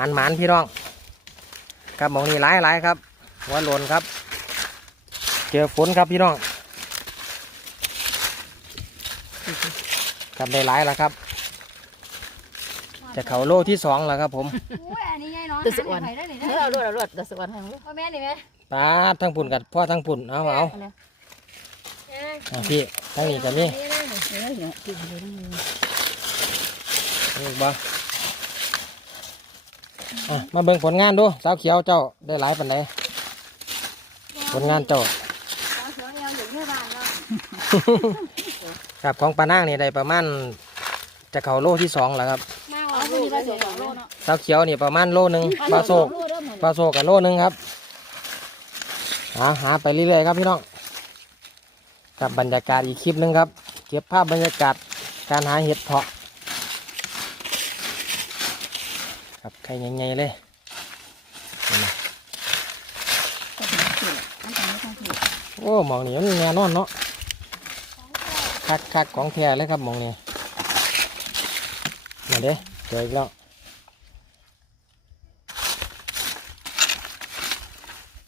านหมานพี่น้อง ครับหมองนี้หลายหลายครับหัวโลนครับ เจอฝนครับพี่น้องครับได้หลายแล้วครับ จะเขาโลที่สองแล้วครับ ผมอุ้ยอันนี้ไงน้องตัวสะอ่อนหาได้ไหนเอได้อเอารวดเอารวดตัวสวรรค์ให้ลูกพ่อแม่นี่ไหมปาดทั้งปุ่นกับพ่อทั้งปุ่นเอาเอาเอาเลยอะพี่ทั้งนี้จะมีเออเนี่ยกินเลยนี่นี่บ่ อะมาเบิ่งผลงานดูสาวเขียวเจ้าได้หลายปันไหนผลงานเจ้าสาวเสือเอวอยู่ในบ้านเนาะครับของปานางนี่ได้ประมาณจะเขาโลที่สองแล้วครับมาเอาเอาผู้ผู้นี้นี้ก็ก็สสววยยสองโลเนาะสาวเขียวนี่ประมาณโลหนึ่งปลาโศกปลาโศกกับโลหนึ่งครับหาหาไปเรื่อยๆครับพี่น้องกับบรรยากาศอีกคลิปหนึงครับ เก็บภาพบรรยากาศการหาเห็ดเพาะ ครับใครใหญ่ๆเลยเห็นไหมโอ้หมองนี่มันแน่นอนเนาะคักคักๆของแท้เลยครับหมองนี่มาเด้เจออีกแล้ว